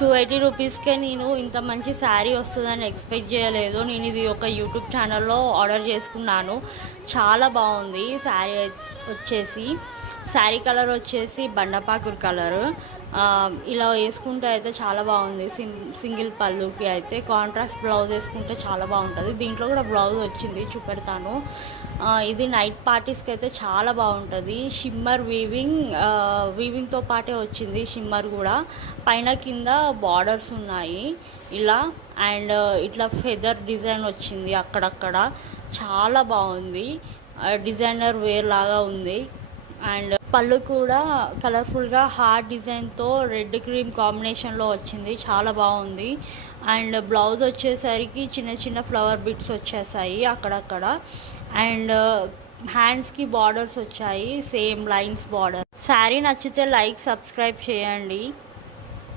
280 రూపీస్కే నేను ఇంత మంచి శారీ వస్తుందని ఎక్స్పెక్ట్ చేయలేదు. నేను ఇది ఒక యూట్యూబ్ ఛానల్లో ఆర్డర్ చేసుకున్నాను. చాలా బాగుంది శారీ వచ్చేసి. శారీ కలర్ వచ్చేసి బండపాకుడు కలరు. ఇలా వేసుకుంటే అయితే చాలా బాగుంది. సింగిల్ పళ్ళుకి అయితే కాంట్రాస్ట్ బ్లౌజ్ వేసుకుంటే చాలా బాగుంటుంది. దీంట్లో కూడా బ్లౌజ్ వచ్చింది, చూపెడతాను. ఇది నైట్ పార్టీస్కి అయితే చాలా బాగుంటుంది. షిమ్మర్ వీవింగ్తో పాటే వచ్చింది షిమ్మర్ కూడా. పైన కింద బార్డర్స్ ఉన్నాయి ఇలా. అండ్ ఇట్లా ఫెదర్ డిజైన్ వచ్చింది అక్కడక్కడ. చాలా బాగుంది, డిజైనర్ వేర్ లాగా ఉంది. అండ్ పళ్ళు కూడా కలర్ఫుల్గా హార్ట్ డిజైన్తో రెడ్ క్రీమ్ కాంబినేషన్లో వచ్చింది, చాలా బాగుంది. అండ్ బ్లౌజ్ వచ్చేసరికి చిన్న చిన్న ఫ్లవర్ బిట్స్ వచ్చేసాయి అక్కడక్కడ. అండ్ హ్యాండ్స్కి బార్డర్స్ వచ్చాయి, సేమ్ లైన్స్ బార్డర్. శారీ నచ్చితే లైక్ సబ్స్క్రైబ్ చేయండి.